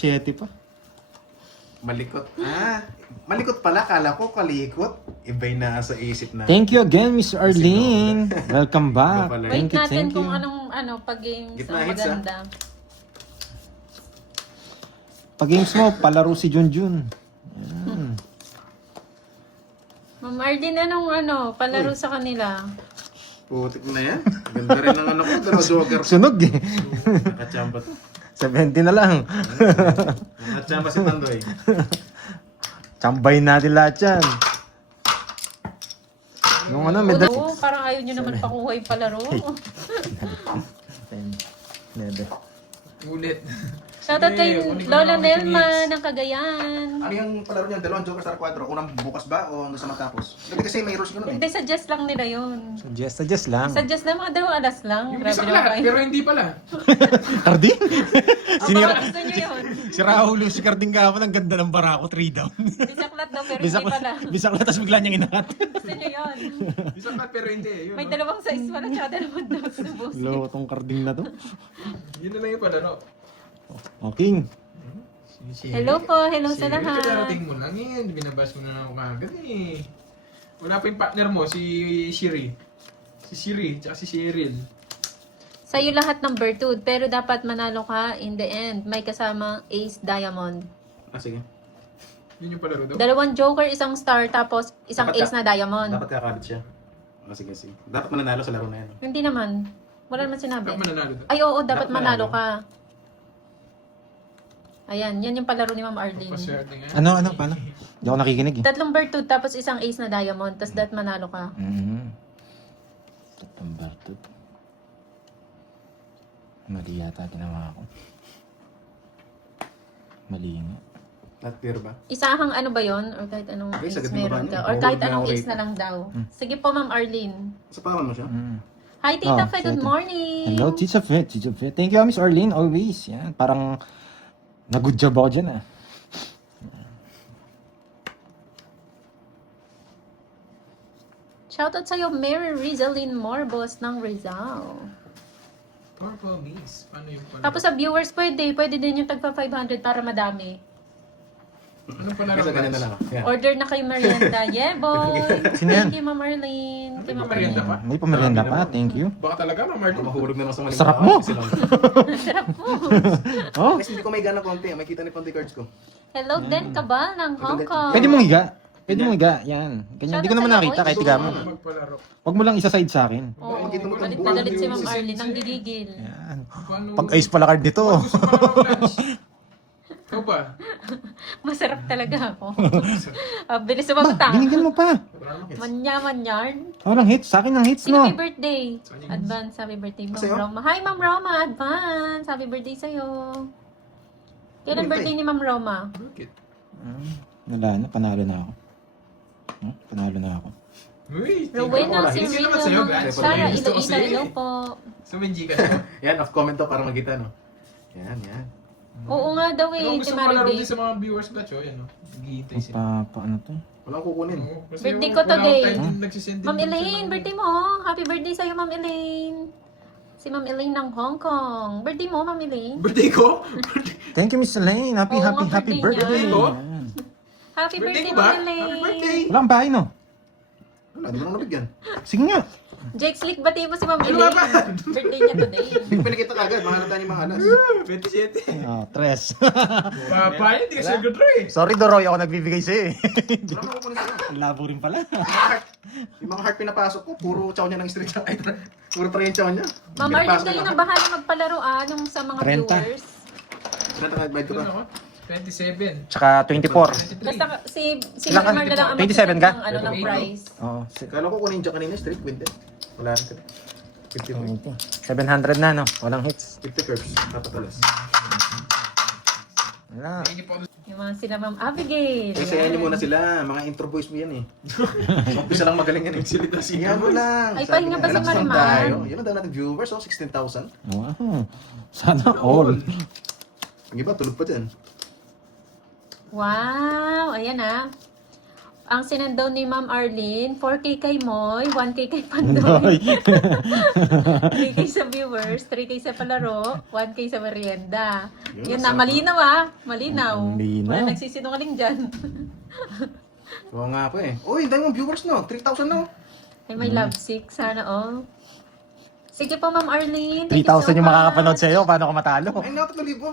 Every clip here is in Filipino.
7 pa. Malikot. Malikot pala. Kala ko kalikot. Iba'y nasa isip na. Thank you again, Miss Arlene. Welcome back. Iba pala yun. Thank Wait you, natin thank you. kung anong pag-games Gitna ang hits, maganda. Pag games mo, palaro si Junjun. Yan. Ma'am Arlene, anong palaro sa kanila? Putik na yan. Ganda rin ng ano ko. Dalawa joker. Sunog eh. Nakachamba to. 70 na lang. Nakachamba si Tandoy. Chambayin natin lahat yan. Yung medal. Oo, parang ayaw nyo naman pakuha yung palaro. 9. Ulit. Shoutout kay Uli ko Lola na ako Nelma si ng Cagayan. Ano yung palaro niya? Dalawang joker sa quadro. Unang bukas ba o hanggang sa matapos? Hindi kasi may rules ganun Hindi, eh. suggest lang nila yun. Suggest lang. Suggest lang mga 2 alas lang. Yung Grabe isa naman lahat, kayo. pero hindi pala. Carding? O, baka gusto nyo yun. Si Raul, si Carding kahapon, ang ganda ng barako, 3 down. Bisaklat daw pero hindi pala. Bisaklat, tapos bigla niyang inahat. Gusto nyo yun. Isa lahat, pero hindi. Yun, May no? 2 size pala tsaka 2 dose na boss. Lotong Carding na to. Yun na lang yung palaro. Okay. Hello po, hello sa lahat. Kadarating mo lang yun. Binabas mo na ako kagad eh. Wala pa yung partner mo, si Shiri. Si Shiri, tsaka si Cheryl. Sa'yo lahat ng Bertud, pero dapat manalo ka in the end. May kasama Ace Diamond. Sige. Yun yung palaro daw. 2 Joker, 1 Star, tapos 1 Dapat Ace na Diamond. Dapat kakabit siya. Sige, sige. Dapat mananalo sa laro na yan. Hindi naman. Wala naman sinabi. Dapat mananalo daw. Ay, oo, dapat Dapat manalo manalo. ka. Ayan, yan yung palaro ni Ma'am Arlene. Paswerte nga. Ano, paano? Hindi ako nakikinig eh. 3 Bertud, tapos 1 Ace na Diamond, tapos dapat manalo ka. Tatlong Bertud. Mali yata ginawa ko. Mali nga. Not clear ba? Isahang ano ba yon or kahit anong Okay, Ace sagad mo ba meron niya? ka. Or kahit Mahulog na anong ako Ace rito. na lang daw. Sige po, Ma'am Arlene. Sa pawan mo siya? Hi, Tita Oh, Fe, good sige. morning. Hello, Tita Fit. Tita Fit. Thank you, Miss Arlene. Always. Yan. Parang nag-good job ako dyan ah. Shoutout sa'yo, Mary Rizalyn Morbos ng Rizal. Purple Miss. Paano yung palaro? Tapos sa viewers, pwede din yung tagpa 500 para madami. Anong palaro? Kasi ganyan na lang. Yan. Order na kayo merienda. Yeah, boy. Sino yan? Thank you, Ma'am Arlene. Kay Ma'am Merienda Arlene. pa? May pamerienda pa. Thank you. Baka talaga, Ma'am Martin. Mahulog na lang sa maling Sarap pawan. mo. Sila. Sarap po. Oh, Kasi hindi ko may gana konti. May kita ni konti cards ko. Hello, Den Cabal ng Hong Kong. pwede mong higa. Pwede mong higa. Yan. Ganyan. Hindi ko naman nakita kahit higa mo. Magpalaro. Huwag mo lang isa-side sa akin. Oo, Makikita mo galit itong na buwan. galit si Ma'am Arlene. Ang gigigil. Yan. Paano? Pag ice pala card nito. Gusto pa lang ako lunch. Ikaw ba? Masarap talaga ako. Bilis sumagot Binigyan mo pa. Manya-manyarn. Walang hits. Sa akin ang hits, Sino no? may birthday? Advance, happy birthday, Ma'am Sa'yo? Roma. Hi, Ma'am Roma. Advance, happy birthday sa'yo. Kailan birthday ni Ma'am Roma? Bakit? Wala na. Panalo na ako. Panalo na ako. Uy, Rowena, Wala, si hindi naman Rino, sa'yo, Ma'am guys. Sarah, Gusto ko Iloilo, sa'yo hello eh. po. Suminji ka siya. Yan, off comment to para magkita, no? Yan, yan. Oo nga daw eh, Pero si gusto ko palaro din Maribel. sa mga viewers batch, oh, yan, oh. Naghihintay sila. Paano to? Walang kukunin. Oo, kasi Birthday yung ko wala akong today. time din nagsisend din Ma'am dun sa Elaine, mga- birthday mo. Happy birthday sa'yo, Ma'am Elaine. Si Ma'am Elaine ng Hong Kong. Birthday mo, Ma'am Elaine. Birthday ko? Thank you, Miss Elaine. Happy, Oo, happy, nga, happy birthday birthday. niya. Yan. Happy Birthday birthday, ko ba? Ma'am Elaine. Happy birthday! Wala kang bahay, no? Wala, di mo nang nabigyan. Sige nga. Jake Slick, bati mo si Ma'am Ano ba? Elaine. Birthday niya today. Hindi ko pinakita kagad. Mahanap tayo yung mga alas. 27. Tres. Papa, hindi ka sir Godro eh. Sorry, Doroy. Ako nagbibigay sa'yo eh. Wala kang kukunin sa'yo. Labo rin pala. Yung mga heart pinapasok ko, puro chow niya ng street. Ay, puro try yung chow niya. Ma'am Arlene, kayo na bahala magpalaro nung sa mga 30. viewers. Sinatangad ko Ano ba? ako? 27. Tsaka 24. 23. Basta si Ilan ka? Mar na lang ang 27 ka? ng, ng prize. Oo. Kala ko kunin dyan kanina, street win din. Wala rin sila. 50 700 na, no? Walang hits. 50 curves, dapat alas. Wala. Hindi po ako Yung mga sila Ma'am Abigail. Kasi sayahan niyo muna sila, mga intro boys mo yan eh. Umpisa lang magaling yan eh. nagsilita si Yan mo lang. Ay, Sabi pahinga niya, ba si relax lang Mariman? tayo. Yan ang daw natin viewers, oh, 16,000. Wow. Sana all. Ang iba, tulog pa dyan. Wow, ayan Ang sinend daw ni Ma'am Arlene, 4K kay Moy, 1K kay Pandoy, Ay. 3K sa viewers, 3K sa palaro, 1K sa merienda. Yun, Yun na, sarap. malinaw ah. Malinaw. Malinaw. Wala nagsisinungaling dyan. Oo nga po eh. Uy, dahil mong viewers no. 3,000 no. Ay, may love sick. Sana all. Sige po, Ma'am Arlene. 3,000 yung makakapanood sa'yo. Paano ka matalo? Ay, nakatatuloy po.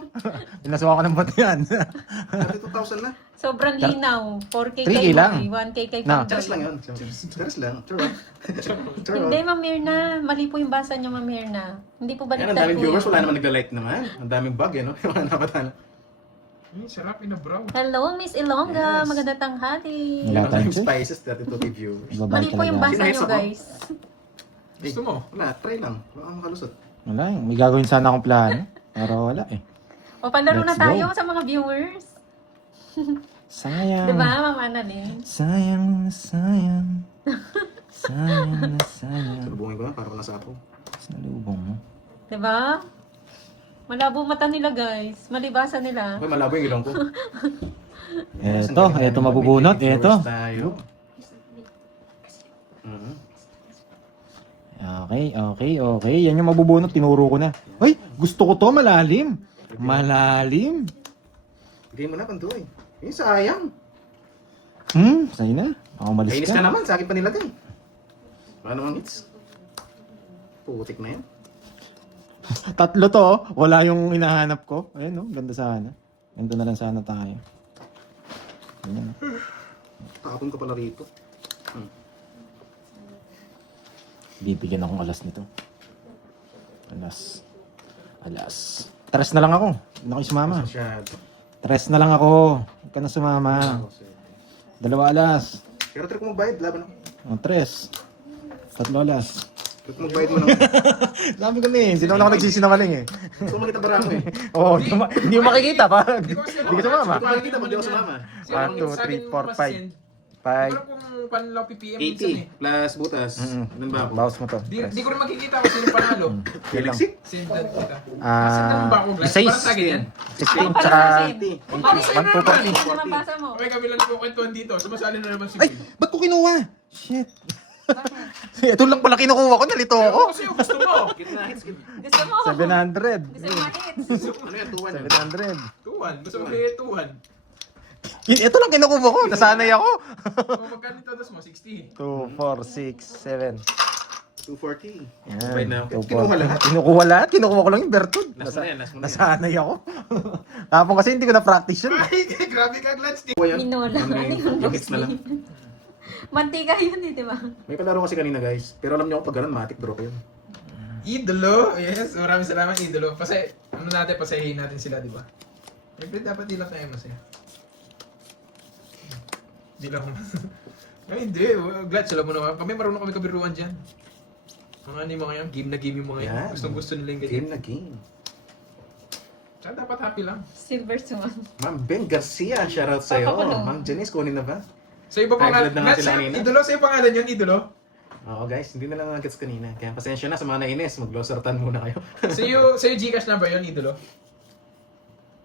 Pinasuha ko ng boto yan. Dati 2,000 na. Sobrang linaw. 4K 3K kay lang. Moy, 1K kay Na. Pandoy. Charis lang yun. Charis lang. Charot. Hindi, Ma'am Mirna. Mali po yung basa niyo, Ma'am Mirna. Hindi po Yan, baliktad ang daming po viewers. yun. Wala naman nagla-like naman. Ang daming bug eh, no? Yung mga napatalo. Sarap, inabraw. Hello, Miss Ilongga. Yes. Magandang tanghali. Wala Ang daming tayong spices. Dati 2K viewers. Babae Mali po yung talaga. basa niyo, Sinahits ako. guys. Gusto mo? Wala, try lang. Wala kang makalusot. Wala eh. May gagawin sana akong plano. Pero wala eh. O, palaro na Let's tayo go. sa mga viewers. Sayang. Diba, Ma'am Annalyn? Sayang na sayang. Sayang na sayang. Salubungin ko na para nasa ako. Salubong mo. Diba? Malabo mata nila, guys. Malibasa nila. Okay, malabo yung ilong ko. Eto mabubunot. Eto. Tayo. Mhm. Okay. Yan yung mabubunot. Tinuro ko na. Ay, gusto ko to malalim. Malalim. Bigay mo na, Pandoy. Eh, sayang. Sa'yo na. Ako malis Kainis ka ka. naman, sa akin pa nilagay. Wala namang hits. Putik na yan. Tatlo to. Oh. Wala yung hinahanap ko. Ayun, no? Ganda sana. Ganda na lang sana tayo. Ayan. Takapon ka pala rito. Bibigyan akong alas nito. Alas. Tres na lang ako. Hindi na kayo sumama. Masyado. Tres na lang ako. Huwag ka na sumama. Dalawa alas. Pero try ko magbayad, laban ako. Tres. Tatlo alas. Try ko magbayad mo lang. Sabi ko na eh. Hindi naman ako nagsisinungaling eh. So, makita bara mo eh. Oo, hindi mo makikita pa. Hindi ko Hindi ka sumama. Hindi ko makikita mo, di ako sumama. 1, 2, 3, 4, 5. 5. Pero kung panlaw PPM minsan 80 eh. plus butas. Anong ba ako? Bawas mo to. Di ko rin makikita kung sino panalo. Galaxy? Sendan kita. Ah, Sendan ba ako, Glass? seis. Parang sa akin yan. 16 tsaka... Mali sa'yo 1, 2, naman. 3. Ano naman basa mo? Okay, kami lang po kwentuhan dito. Sumasali na naman si Ay! Will. Ba't ko kinuha? Shit. Ito lang pala kinukuha ko. Nalito ako. Kasi yung gusto mo. Kita hits. Gusto mo? 700. Gusto mo hits? Ano yan, 2-1 yun? 700. Tuwan. Gusto mo kaya tuwan. Ito lang kinukuha ko. Nasanay ako. Kung magkano todos mo? 60. 2, 4, 6, 7. 240. Yan. Okay na. 240. Kinuha lahat. Kinukuha lahat. Kinukuha ko lang yung Bertud. Last mo na yan, last mo na yan. Nasanay ako. Kapon kasi hindi ko na-practice yun. Ay, grabe ka, Glance. Kuha yan. Minola. Ano Ano yung yung hits na lang. Mantika yun eh, di ba? May palaro kasi kanina guys. Pero alam niyo ako pag ganun, matik draw ko yun. Idolo. Yes, maraming salamat, Idolo. Kasi, ano natin, pasayahin natin sila, di ba? Siyempre, dapat di lang tayo masaya. Di lang. Ay, hindi. Glad, alam mo naman. Kami marunong kami kabiruan dyan. Mga ano yung mga yan, game na game yung mga yan. Yan. Gustong gusto nila yung ganyan. Game na game. Tsaka dapat happy lang. Silver Swan. Ma'am Ben Garcia, shoutout sa'yo. Papakulong. Ma'am Janice, kunin na ba? Sa iba High pangalan, blood na nga Glad, sila sa kanina. Idolo, sa pangalan yun, Idolo. Oo guys, hindi na lang nag-gets kanina. Kaya pasensya na sa mga nainis. Mag-losertan muna kayo. Sa'yo Gcash na ba yun, Idolo?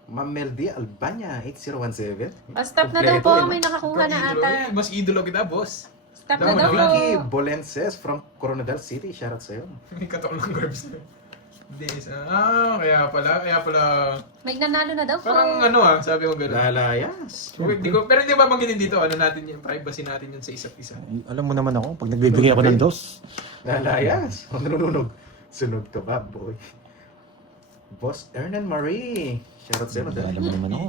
Ma'am Meldy Albania, 8017. Stop na daw Kompleto, po. eh, no? May nakakuha na Idolo, ata. eh. Mas Idolo kita, boss. Stop na Tama daw na. po. Vicky Bolenses from Coronadal City, shoutout sa'yo. May katok ng garbs na. Hindi, kaya pala. May nanalo na daw po. Parang ano sabi ko gano'n. Lalayas. Okay, pero hindi ba banggitin dito, ano natin yung privacy natin yun sa isa't isa. Alam mo naman ako, pag nagbibigay ako ng dos. Lalayas. Kung nanununog, sunod ka ba, boy? Boss Ernan Marie. Shoutout sa'yo, madali. Alam mo naman ako.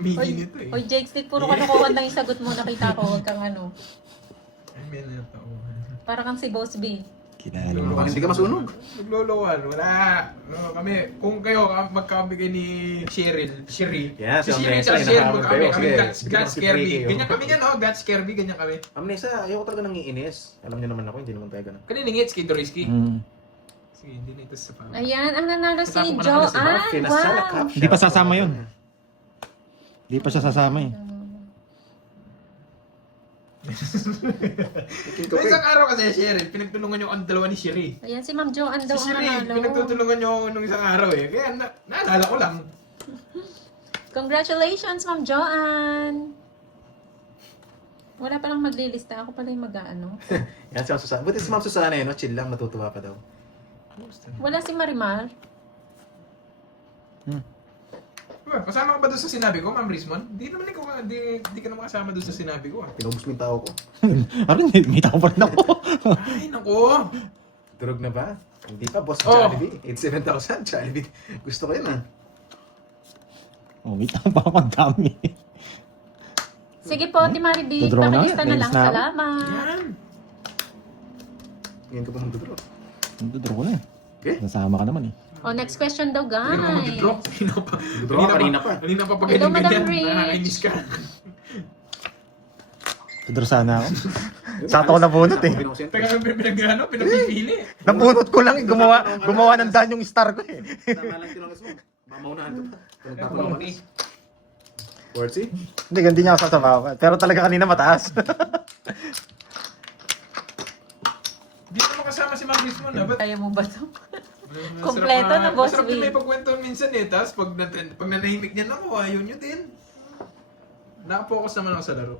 Migi nito eh. Oy, Jake Stick, puro kalokohan lang yung sagot mo. Nakita ko, huwag kang ano. Ay, may natao. Para kang si Boss B. Kilala Baka mo. hindi ka masunog. Naglolowan, wala. No, kami, kung kayo magkakabigay ni Sherry. Yeah, si si Sherry Amnesa, at Sherry, hinahamon magkakami. kayo. Kami, Sige, Guts bigyan mo si Kirby. Ricky, oh. Ganyan kami yan, Guts Kirby, ganyan kami. Amnesa, ayoko talaga nangiinis. Alam niyo naman ako, hindi naman tayo ganun. Kanina ngits kay Dorisky. Mm. Sige, hindi na ito sa pang. Ayan, ang nanalo si Natapos ka na si Joanne. Finasala Wow. Cup, Hindi pa shoutout sasama sa'yo. yun. Hindi pa siya sasama eh. King May Kapit. isang araw kasi, Sherry, pinagtulungan yung ang dalawa ni Sherry. Ayan, si Ma'am Joanne daw Si ang Sherry, nanalo. pinagtutulungan nyo nung isang araw eh. Kaya naalala ko lang. Congratulations, Ma'am Joanne. Wala palang maglilista. Ako pala yung mag-ano. Yan si Ma'am Susana. Buti si Ma'am Susana yun, no? Chill lang, matutuwa pa daw. Wala si Marimar. Diba, kasama ka ba doon sa sinabi ko, Ma'am Rismon? Di naman ikaw, di ka naman kasama doon sa sinabi ko. Pinubos mo yung tao ko. Ano, may tao pa rin ako. Ay, naku! Durog na ba? Hindi pa, boss Oh. Jollibee. 87,000, Jollibee. Gusto ko yun, ah. Oh, may tao pa ako, ang dami. Sige po, Timari B. Tudraw na Pakilista nga, na nails lang. na ako. Salamat. Yan! Ngayon ka pa magdudurog. Nagdodro ko na eh. Okay? Nasama ka naman eh. Oh, next question daw, Hindi ka naman guys. mag-drop. Mag-drop ka kanina pa. Kanina pa pag Hello, ganyan-ganyan. Madam Rich. Nakakainis ka. Nagdodro sana ako. Sakto ko nabunot eh. Taga pinagpipili. Nabunot ko lang eh. Gumawa ng dan yung star ko eh. Tama lang tinangas mo. Mamaunahan ko pa. Pinagpapalumanas. Worthy? Hindi, hindi niya ako sasabaw. Pero talaga kanina mataas. Hindi naman kasama si Ma'am Rismon. Ba't Kaya mo ba to? Masarap Kompleto na, Boss Masarap din Will. may pagkwento minsan eh. Tapos pag nanahimik niya ako, ayaw niyo din. Nakapokus naman ako sa laro.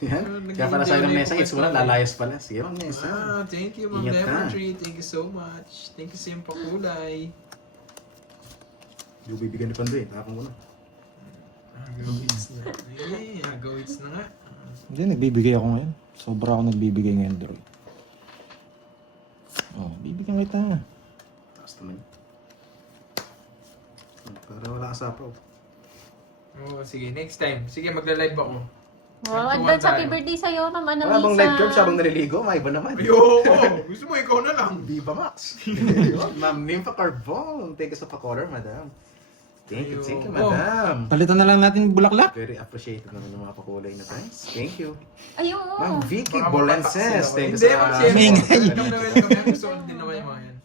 Yan. Kaya pala sa'yo ng mesa, it's wala, lalayas pala. Sige, Ma'am Mesa. Ah, thank you, Ma'am Ingat ka. Lemon Tree. Thank you so much. Thank you sa iyong pakulay. Hindi ko bibigyan ni Pandoy. Tapang ko na. Agawits na. Eh, agawits na nga. Hindi, nagbibigay ako ngayon. Sobra ako nagbibigay ngayon, Droy. Oh, bibigyan kita. Taas naman. Para wala ka sapaw. Oo, sige. Next time. Sige, magla-live ako. Wow, advance happy birthday sa'yo, Ma'am Wala bang Annalisa. live curve sabang naliligo? May iba naman. Ayoko! Gusto mo, ikaw na lang. Viva Max. Ma'am Nympha Carbon. Thank you sa pa-color, madam. Thank you, Ayoko. madam. Palitan na lang natin bulaklak. Very appreciated naman ng mga pakulay na guys. Thank you. Ayun. Ma'am Vicky Baka Bolenses. matataksil ako. Thank you Hindi, sa... Ma'am Sherry. Maingay. Welcome na welcome yan. Gusto ko din naman yung mga yan.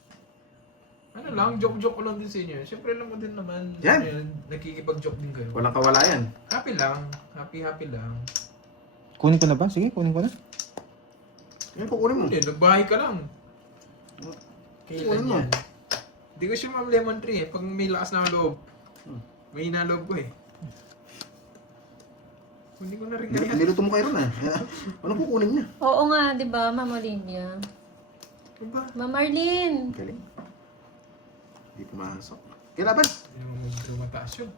Ano lang, joke-joke ko lang din sa inyo. Siyempre alam mo din naman. Yan. Nakikipag-joke din kayo. Walang kawala yan. Happy lang. Happy lang. Kunin ko na ba? Sige, kunin ko na. Yan, kukunin mo. Hindi, nagbahay ka lang. Kailan Ano? yan? Hindi ko siya Ma'am Lemon Tree eh. Pag may lakas na loob. May hinaloob ko eh. Hindi ko na rin kaya. Niluto mo kayo ron ah. Anong kukunin niya? Oo nga, di ba, Ma'am Olivia? Ano ba? Ma'am Marlene. Galing. Hindi pumasok. Kailaban? Hindi naman medyo mataas yun.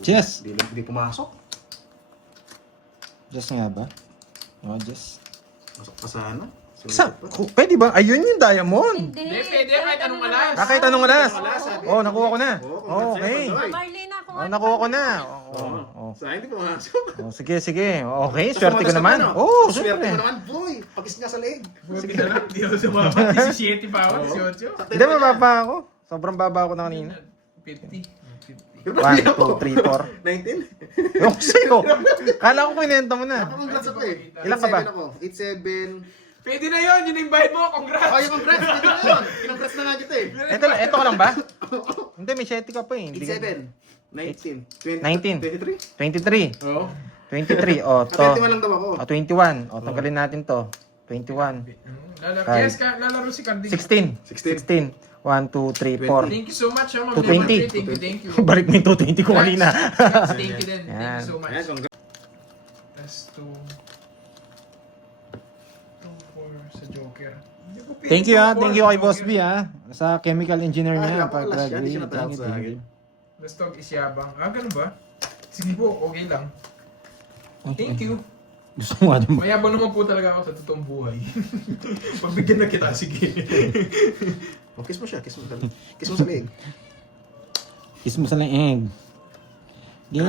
Chess! Hindi pumasok. Just nga ba? Oh, just. Masok pa sa ano? Pwede ba? Ayun yung diamond. Hindi. Hindi, pwede. Kahit anong alas. Kahit anong oras. Alas, sabi. Oh, nakuha ko na. Oo, Oh, okay. Ma'am Marlene, ako Oh, nakuha ko na. Oh, oh. Sa akin, hindi pumasok. Oh, sige, sige. Okay, swerte ko naman. Oh, Swerte swerte. mo naman, boy. Pagkis nga sa leeg. Buti na lang. Hindi ako sumama. 17 pa ako. 18. Hindi, mababa ako. Sobrang baba ako na kanina. 50. 1, 2, 3, 4. 19? Yung sa'yo. Kala ko kinenta mo na. Congrats ako eh. Ilan ka ba? 87 ako. 87. Pwede na yun. Yun yung bayad mo. Congrats. Ay, congrats. Pwede na yun. Congrats na nga kita eh. Ito ka lang ba? Hindi, may 7 ka pa eh. Hindi ka- 87. 19. 19. 23? 23. Oo. 23. O, to. 21 lang daw ako. O, 21. O, tanggalin natin to. 21. Yes, lalaro si Candy. 16. 16. 1, 2, 3, 4. Thank you so much. Ma'am 220. Lemon Tree. Thank you. Balik mo yung 220 ko kanina. Thank you din. Thank Yan. you so much. Ayan, congrats. That's 2, 4 sa Joker. Hindi ko pili Thank you sa ha. 4 Thank you sa kay Boss Joker. B ha. Sa chemical engineer Ay, niya. napakalas siya. Hindi siya Pag-graduate. natawag sa akin. Bastog isyabang. Ganun ba? Sige po, okay lang. Thank you. Gusto mo nga naman. Mayabang naman po talaga ako sa totoong buhay. Pagbigyan na kita, sige. Oh, kiss mo siya. Kiss mo sa leeg. Kiss mo sa leeg. Kiss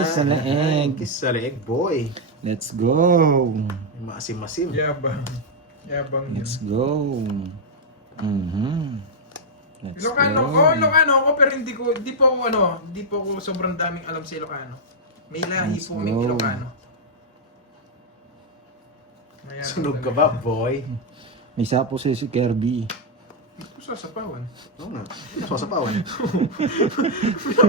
sa leeg. Kiss sa leeg, boy. Let's go. Maasim-masim. Yabang. Yabang yun. Let's go. Let's Ilocano. go. Ilocano ako pero hindi po ako sobrang daming alam sa Ilocano. May lahi Let's po kaming go. Ilocano. Ayan, Sunog ka talaga. ba, boy? May isa po si Kirby. Ito sa sapawan. Oo nga. Sasapawan.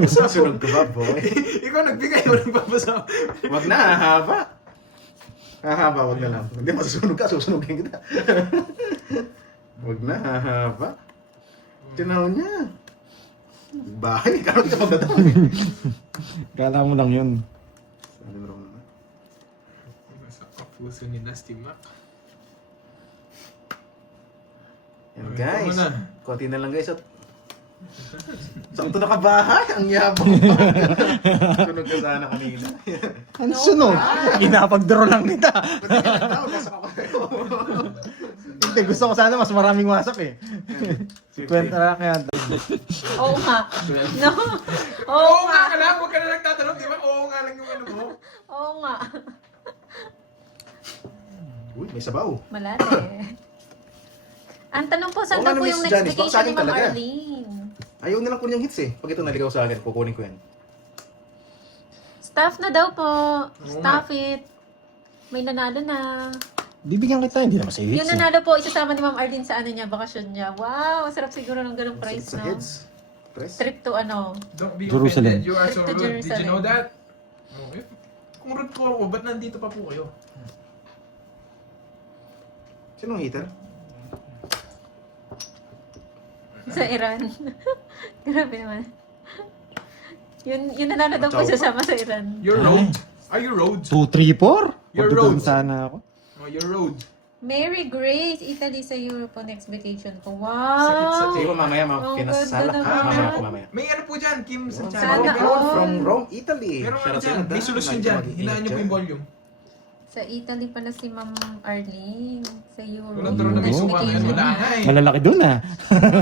Sunog ka ba, boy? Ikaw nagbigay mo ng papasa. Wag na, hahaba. Hahaba, wag na lang. Hindi, masusunog ka, susunogin kita. Wag na, hahaba. Tinaw niya. Bahay, karoon ka pagdadami. Kala mo lang yun. Sabi mo, Puso ni Nasty Mac. Yan Ito guys. muna. Konti na lang guys. At sakto nakabahay. Ang yabang pa. Sunog ka sana kanina. Ano sunog? Ginapag-draw lang kita. Pati ka nagtawag. Nasa ako kayo. Hindi, gusto ko sana mas maraming wasak eh. 50 na kaya. Oo nga. No? Oo Oo nga. nga ka lang, huwag ka na nagtatanong, di ba? Oo nga lang yung ano mo. Oo nga. Uy, may sabaw. Malate. Ang tanong po, saan Oo daw nga, po Miss yung next Janice, baka sa vacation ni akin Ma'am talaga. Arlene? Ayaw na lang kunin yung hits eh. Pag ito naligaw sa akin, kukunin ko yan. Staff na daw po. Oo Staff it. May nanalo na. Bibigyan kita, hindi naman sa Yung hits eh. nanalo po, isasama ni Ma'am Arlene sa ano niya, bakasyon niya. Wow, sarap siguro ng ganung price, Sa no? heads. Press. Trip to ano. Don't be Jerusalem. offended, you are so To rude. Did you Jerusalem. know that? Oh, eh, kung rude po ako, ba't nandito pa po kayo? Sinong heater? Sa Iran. Grabe naman. Yun nanalo daw po Ciao. sasama sa Iran. Your Ay. road? Are you road? 2, 3, 4? Your Magdoon road. sana ako. Oh, your road. Mary Grace, Italy sa Europe po next vacation ko. Sakit sa Wow! Sige mo mamaya, Ang pinasala ganda ka. naman. Mamaya ako mamaya. May ano po dyan, Kim sa Sana channel. Sana all. all. From Rome, Italy. Meron ano Shoutout dyan, sa'yo, may Dan. solusyon Lagi dyan. mag-iingat Hinaan niyo po dyan. yung volume. Sa Italy pala si Ma'am Arlene. Sa Europe. Walang turo na may next suka ngayon, vacation. wala na eh. Malalaki doon ah.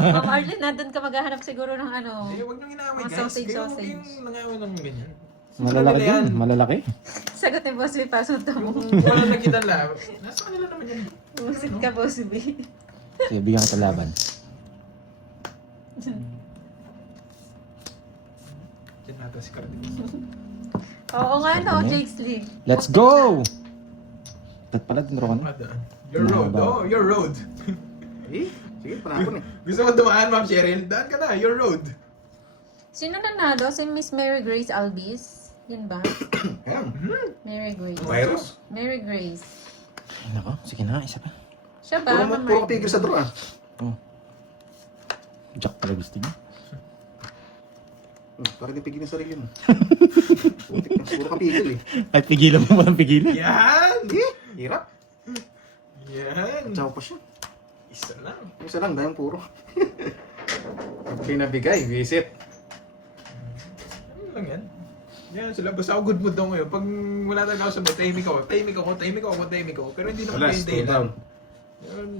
Ma'am Arlene, nandun ka maghahanap siguro ng ano. Eh, huwag niyong inaaway Mga guys. sausage, Kayo huwag sausage. yung nangawa ng ganyan. Malalaki Kanila yan. doon, malalaki. Sagot ni Boss B, pasunto mo. Kung wala nakita lang, nasa kanila naman yan. Musit ka, Boss B. Sige, bigyan kita laban. Diyan nata si Cardin. Oo nga no, Ano? Jake's League. Let's go! Tat pala, tinuro ka na. Madaan. Your road. Oh, your road. Eh, sige, panahon eh. Gusto mo dumaan, Ma'am Cheryl? Daan ka na, your road. Sino nanalo? Si Miss Mary Grace Albis? Yun ba? Ayan. Mary Grace. Virus. Mary Grace. Ay, nako, sige na, isa pa. Siya ba? Ma'am Puro Arlene? tigil sa draw ah. Oh. Jack pala gusto niya. Parang di pigil yung sarili mo. Putik na, puro kapigil eh. Ay, pigilan mo walang pigilan. Yan! Hirap. Yan! Tsaw pa siya. Isa lang. Yung isa lang, dahil puro. Pinabigay, visit. Ano lang yan? Yan sila. Basta ako good mood daw ngayon. Pag wala talaga ako sa mood, tahimik ako. Tahimik ako, tahimik ako, tahimik ako. Pero hindi naman Alas, kayo 2 dahilan. down. Yun.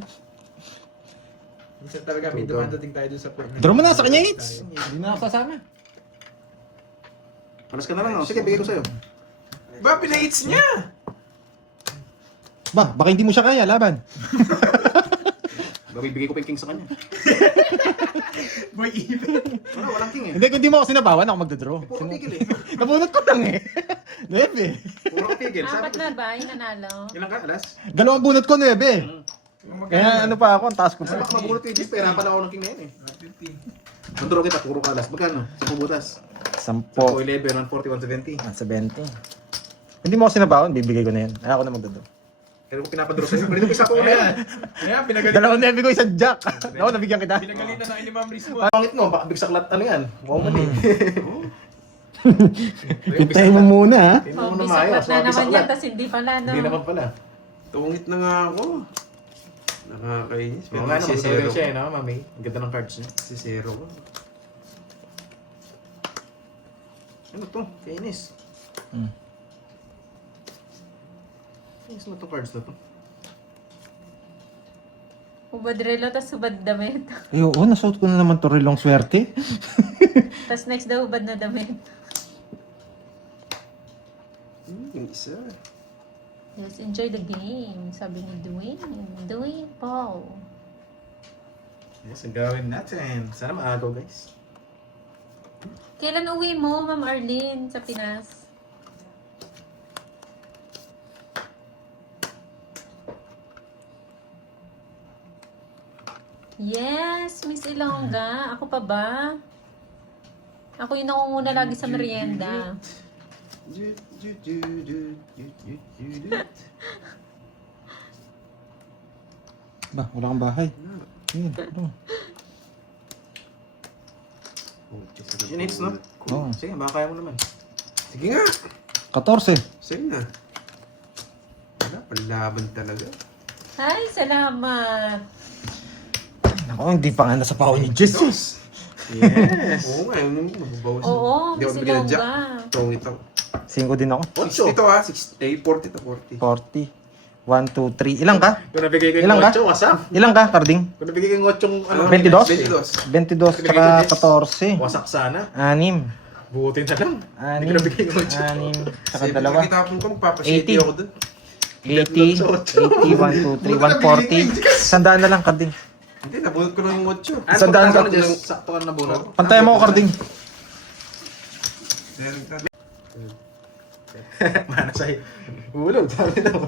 Minsan talaga may Two down. dumadating tayo dun sa point. Draw mo na sa kanya hits. Hindi na ako sasama. Alas ka na lang. Oh. Sige, bigay ko sa'yo. Ba, pina-hits niya! Ba, baka hindi mo siya kaya, laban. Babibigay ko pa yung king sa kanya. Boy, even. Wala, walang king eh. Hindi, kung di mo ako sinabawan, ako magdodraw. Puro kapigil eh. Nabunot ko lang eh. Nebe. Puro kapigil. Sabi Apat ko. na ba yung nanalo? Ilan ka, alas? Dalawang bunot ko, nebe. Kaya ano pa ako, ang taas ko Sabi pa. ko mabulot yung display. Hirapan ako ng king na yan eh. 50. Kontrol kita, puro ka alas. Magkano? Sa pubutas. 10. 11, 140, 170. Nasa 20. Hindi mo ako sinabawan, bibigay ko na yan. Ay, ako na magdodraw. Pero kung pinapadraw sa'yo, pero isa ko na yan. Ayan, pinagalitan. Dalawang nebe ko, isang jack. Ako, nabigyan kita. Pinagalitan na kayo ni Ma'am Riz mo. Pangit mo, baka bigsaklat ano yan. Wow man eh. Pintayin mo muna ha. Hindi Oh, mo na bisaklat maayos. na naman yan, tas hindi pala, no? Hindi naman pala. Tungit na nga ako. Nakakainis. Oo nga, si naman Zero. siya eh, no, mami? Ang ganda ng cards niya. Si Zero ko. Ano to? Kainis. Kainis na to cards na to. Ubad relo, tas ubad damit. Eh, oo, nasuot ko na naman to rilong swerte. Tas next daw ubad na damit. Yung isa. Yes, enjoy the game, sabi ni Dwayne. Dwayne Paul. Yes, ang gawin natin. Sana maagaw, guys. Kailan uwi mo, Ma'am Arlene, sa Pinas? Yes, Miss Ilongga. Ako pa ba? Ako yung nangunguna lagi sa merienda. Ba, wala kang bahay. Ayun, ano? Yun hits, no? Oo. Sige, baka kaya mo naman. Sige nga. 14. Sige na. Wala pa. Panlaban talaga. Ay, salamat. Ako, hindi pa nga nasa pao ni Jesus. Yes. Oo nga, yun yung mababawas. Oo, Hindi ako may bigyan ng jack. silongga. Tungit ako. 5 din ako. 60 to ha, 40 to 40. 40. 1, 2, 3. Ilang ka? Kung nabigay ko Ilang yung ka? 8, wasak. Ilang ka, Carding? Kung nabigay ko yung 8, ano, 22? 22. 22 tsaka 14. wasak sana. 6. Buti na lang. Hindi ko nabigay yung 8. 6 tsaka Kasi 2. pagkakitapon ko, magpapasiti 80. ako dun. 80, 80, 1, 2, 3, 140. Sandaan na lang, Carding. Hindi, nabunot ko lang yung 8. Sandaan ka. Sakto ka na bunot. Pantayan mo ko, Carding. Mana sa'yo. Ulog, sabi daw.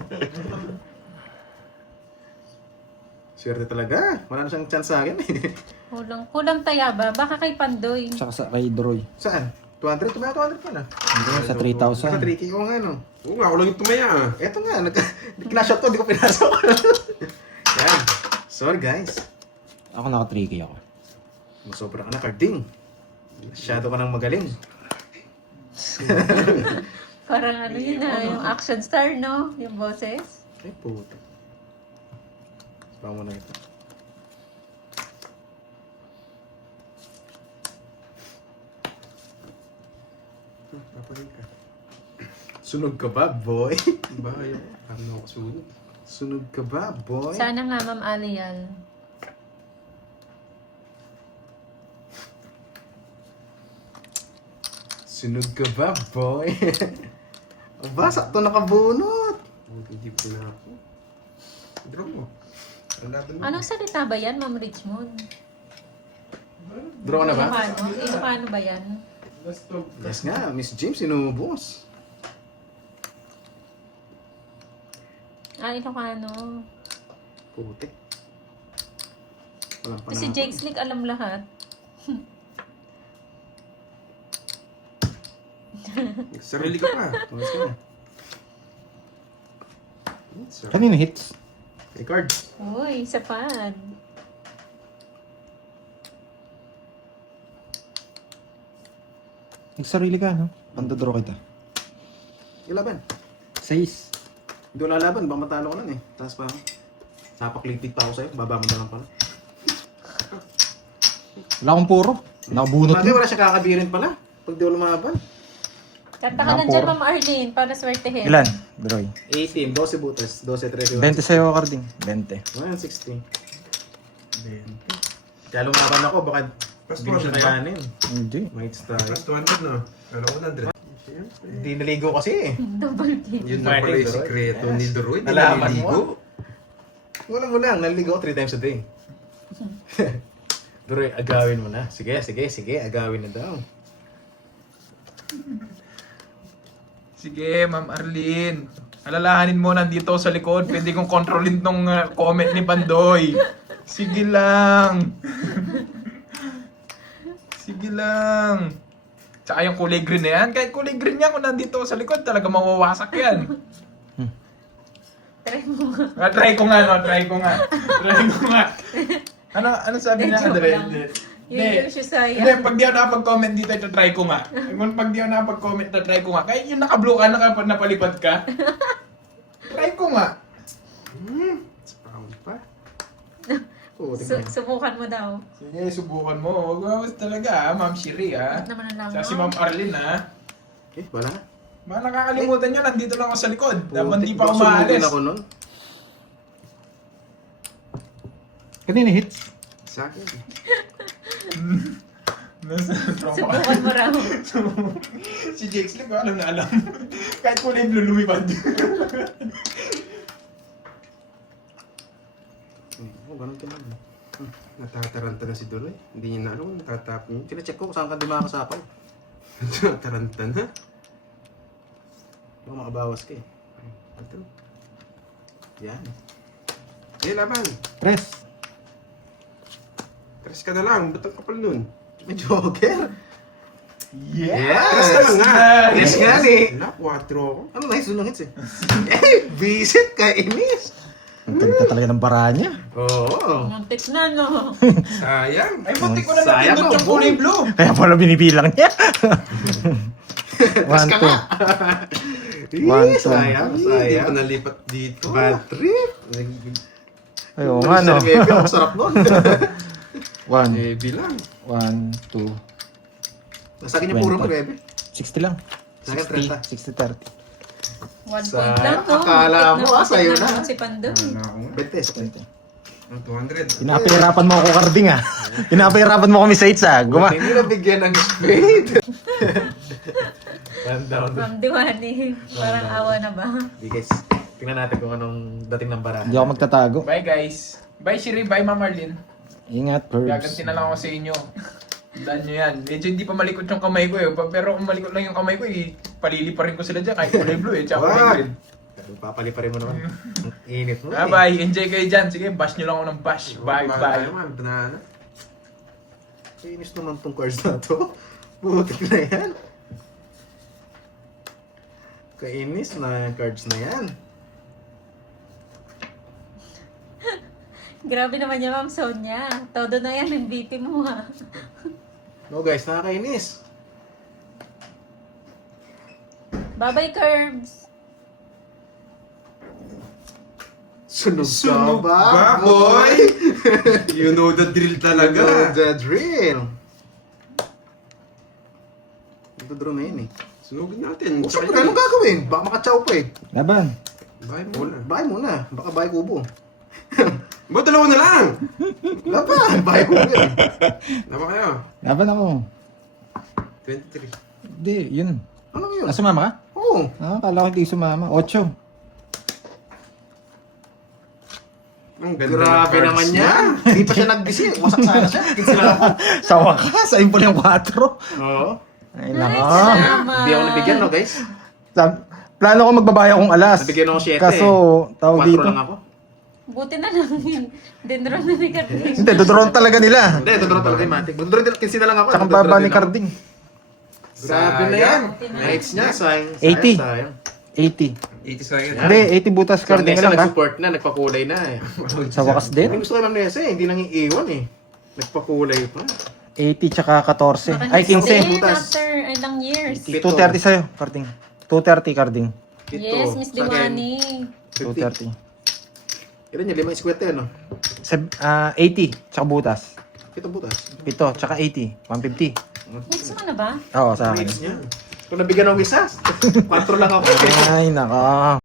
Swerte talaga. Wala na siyang chance sa akin eh. Kulang tayaba. Baka kay Pandoy. Tsaka sa kay Droy. Saan? 200? Tumaya 200 pa na. Hindi, sa Sa 3,000. tricky ko nga no. Oo nga, ako lang yung tumaya ah. Eto nga, kinashot ko, di ko pinasok. Yan. Sorry guys. Ako naka 3K ako. Masobra ka na, Carding. Masyado ka nang magaling. Parang ano yun yung action star, no? Yung boses. Ay, puto. Sabaw mo na ito. Papalit ka. Sunog ka ba, boy? Ba, ayaw. Parang ako sunod. Sunog ka ba, boy? Sana nga, Ma'am Alian. Sunog ka ba, boy? Aba, sakto nakabunot. Hindi ko na ako. Draw mo. Ang laban mo. Anong salita ba yan, Ma'am Richmond? Draw ka na ba? Ilocano ba yan? Yes nga, Miss James, sinubos. Ilocano. Putik. Walang Si Jake Slick alam lahat. Sarili ka pa. Tumas ka na. Kanina hits? Record. Uy, sapad. Nagsarili ka, no? Pandadraw kita. Ilaban. 6. Hindi ko lalaban, baka matalo ko lang eh. Taas pa ako. Napaklitik pa ako sa'yo, baba mo na lang pala. Wala akong puro. Nakabunot Bagay, mo. wala siya kakabirin pala. Pag di ko lumaban. Kanta ka lang dyan, Ma'am Arlene, para swertehin. Ilan? Droy. 18, 12 butas, 12, 13, 20 sa'yo, Carding. 20. Ngayon, 16. Kaya lumaban ako, baka Plus hindi mo siya 200 ba? kayanin. Hindi. Might tayo. Plus 200 no? Pero 100. Hindi naligo kasi eh. Double kill. Yun na pala yung Doroy. sikreto Yes. ni Doroy. Hindi Nalaman naliligo. Wala mo lang, naligo ako 3 times a day. Doroy, agawin mo na. Sige, agawin na daw. Sige, Ma'am Arlene. Alalahanin mo, nandito sa likod. Pwede kong kontrolin tong comment ni Pandoy. Sige lang. Sige lang. Tsaka yung kulay green na yan. Kahit kulay green yan, kung nandito ako sa likod, talaga mawawasak yan. Try mo nga. Try ko nga, no? Try ko nga. Ano sabi niya? Joke Andre? lang. Yun Hindi. yung siya sa'yo. Hindi, pag di ako nakapag-comment dito, ito try ko nga. Kung pag di ako nakapag-comment, ito try ko nga. Kahit yung naka-blue ka, napalipad ka. Try ko nga. Spawn pa. Subukan mo daw. Sige, subukan mo. Huwag mawas talaga, Ma'am Shiri, Ba't naman ang Sa langaw? si Ma'am Arlene, Eh, wala na. Mga nakakalimutan nyo, nandito lang ako sa likod. Dapat di pa ako Sunugin maalis. ako nun. Kanina hits? Sa akin. Subukan mo raw. Si Jake Slick, alam na alam. Kahit kulay blue, lumipad. Oh, ganun ka lang. Natataranta na si Doroy. Hindi niya na alam kung natatap niya. Tine-check ko kung saan ka di makakasapaw. Natataranta na. Baka makabawas ka eh. Ito. Yan. Eh, laban. Press. Tres ka na lang. Ba't ang kapal nun? May joker. Tres ka lang nga. Yes nga eh. Wala, 4 ako. Ano nice doon lang hits eh. Eh, visit ka, inis. Ang ganda talaga ng bara niya. Oo. Muntik na, no? Sayang. Ay, buti ko na Sayang napindot yung mo, kulay boy. blue. Kaya pala binibilang niya. 1, 2. One, two. Sayang, Hindi ko sayang. nalipat dito. Bad trip. Ay, oo nga, no? Ang sarap nun. 1, Eh, bilang. 1, 2, Sa akin yung puro mo, 20. bebe. 60 lang. Sa akin, 30. 60, 30. 1 Sa- point lang, no? akala mo, sa'yo na. Si Pandoy. Wala ako nga. 20. 200. Pinapahirapan mo ako, Carding, ah. Pinapahirapan mo kami sa hits, ah. Hindi na bigyan ng spade. One down. From Diwani. Parang awa na ba? Di guys, tingnan natin kung anong dating ng barahan. Hindi ako magtatago. Bye guys. Bye Shiri, bye Ma'am Marlene. Ingat, Curbs. Gaganti na lang ako sa inyo. Tandaan nyo yan. Medyo hindi pa malikot yung kamay ko eh. Pero kung malikot lang yung kamay ko eh, palili pa rin ko sila dyan kahit kulay blue eh. Tsaka kulay Wag! green. Papali pa rin mo naman. Ang init mo. Ah, bye. Enjoy kayo dyan. Sige, bash nyo lang ako ng bash. Bye, bye. Man, banana. Inis naman tong cards na to. Butik na yan. Kainis na yung cards na yan. Grabe naman yan, Ma'am Sonia. Todo na yan, MVP mo ha. No guys, nakakainis. Bye-bye, Curbs. Sunog ka ba, boy? You know the drill You know talaga. the drill. Ito draw na yun eh. Sunugin natin. O syempre, anong gagawin? Baka makachaw pa eh. Laban. Bye muna. Bahay muna. Baka bahay kubo. Ba, dalawa na lang. Laban! Bahay kubo yan. Laba kayo. Laban ako. 23. Hindi, yun. Ano yun? Sumama ka? Oo. Ah, kala ko hindi sumama. 8. Ang ganda Grabe ng cards naman niya. yan. Hindi pa siya nag-busy. Wasak sana siya. Kinsi lang ako. Sa wakas, ayun pala yung 4. Oo. Ay, Ay, nako. salamat. Hindi ako nabigyan, no guys? Plano ko magbabayad akong alas. Nabigyan ako 7 Kaso, tawag 4 dito. lang ako. Buti na lang yun. Dendron na ni Carding. Hindi, dodron talaga nila. Hindi, ito draw talaga yung matic. Ito draw din, kinsi na lang ako. Tsaka Ito draw baba din ni ako. Carding. Sabi na yan. Sayang. Nights niya, sayang. 80. Sayang. 80. 80 sa akin. Hindi, 80 butas Si Carding Nessa lang ka. nag-support na, nagpakulay na eh. Sa wakas Hindi din. gusto ko lang Nessa eh, hindi nang iiwan eh. Nagpakulay pa. 80 tsaka 14. Ay, Din, 15. butas. after ilang years. 230 sa'yo, Carding. 230 Carding. Yes, Miss Sa akin, Diwani. 50. 230. Ilan niya? 5 square yan, no? 80 tsaka butas. Ito butas. 7 tsaka 80. 150. Next mo na ba? Oo, sa akin. Nights niya. Kung nabigyan ng isa, 4 lang ako. Ay, nako.